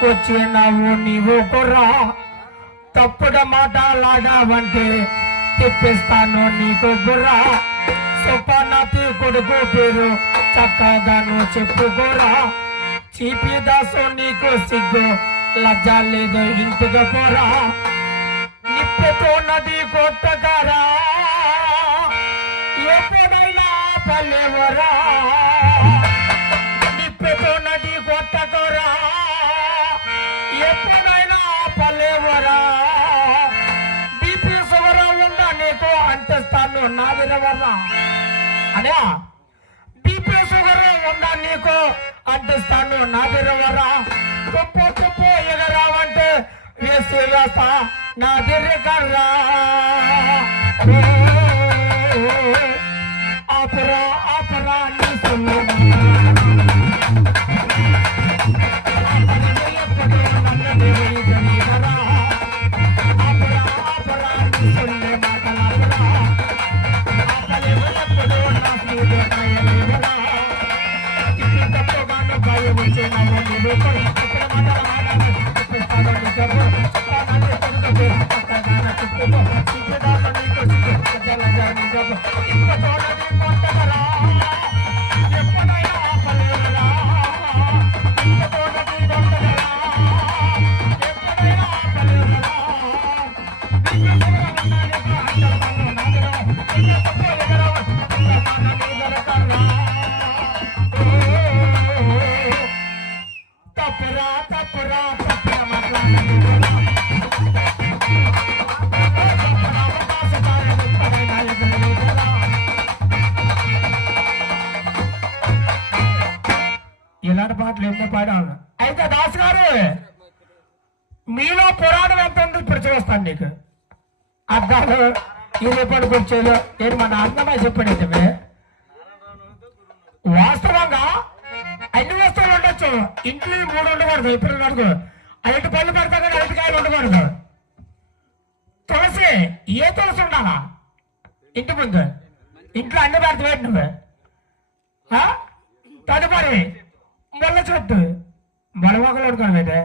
వచ్చినావు నీవు కుర్రా తప్పుడు మాటలాడావంటే తిప్పిస్తాను నీకు బుర్రా సుపనతి కొడుకు పేరు చక్కగాను చెప్పుకోరా చీపిదాసు నీకు సిగ్గు లజ్జ లేదు ఇంటికి పోరా నిప్పుతో నది కొట్టగారా ఎప్పుడైనా పల్లెవరా నిప్పుతో నది కొట్టకరా ఎప్పుడైనా పల్లెవరా బీపీ షుగర్ ఉందా నీకు అంటేస్తాను నా వినవరా అనే బీపీ షుగర్ ఉందా నీకు అంటేస్తాను నా వినవరా తుప్పు తుప్పు ఎగరావంటే వేసి వేస్తా నా దిర్రకర్రా ఆపరా ఆపరా నీ సొమ్ము ఇలాంటి పాటలు ఎన్నో పాడాను. అయితే దాస్ గారు మీలో పురాణం ఎంత ఉంది ఇప్పుడు చూస్తాను నీకు అర్థాలు ఇది ఎప్పుడు కూర్చోదు నేను మన అర్థమై చెప్పండి వాస్తవంగా అన్ని వస్తువులు ఉండొచ్చు ఇంట్లో 3 ఉండకూడదు ఇప్పుడు అడుగు 5 పళ్ళు పెడతా కానీ 5 కాయలు ఉండకూడదు తులసి ఏ తులసి ఉండాలా ఇంటి ముందు ఇంట్లో అన్ని పెడతా నువ్వు తదుపరి ముళ్ళ చెట్టు మొలమొక్కలు వండుకోను అయితే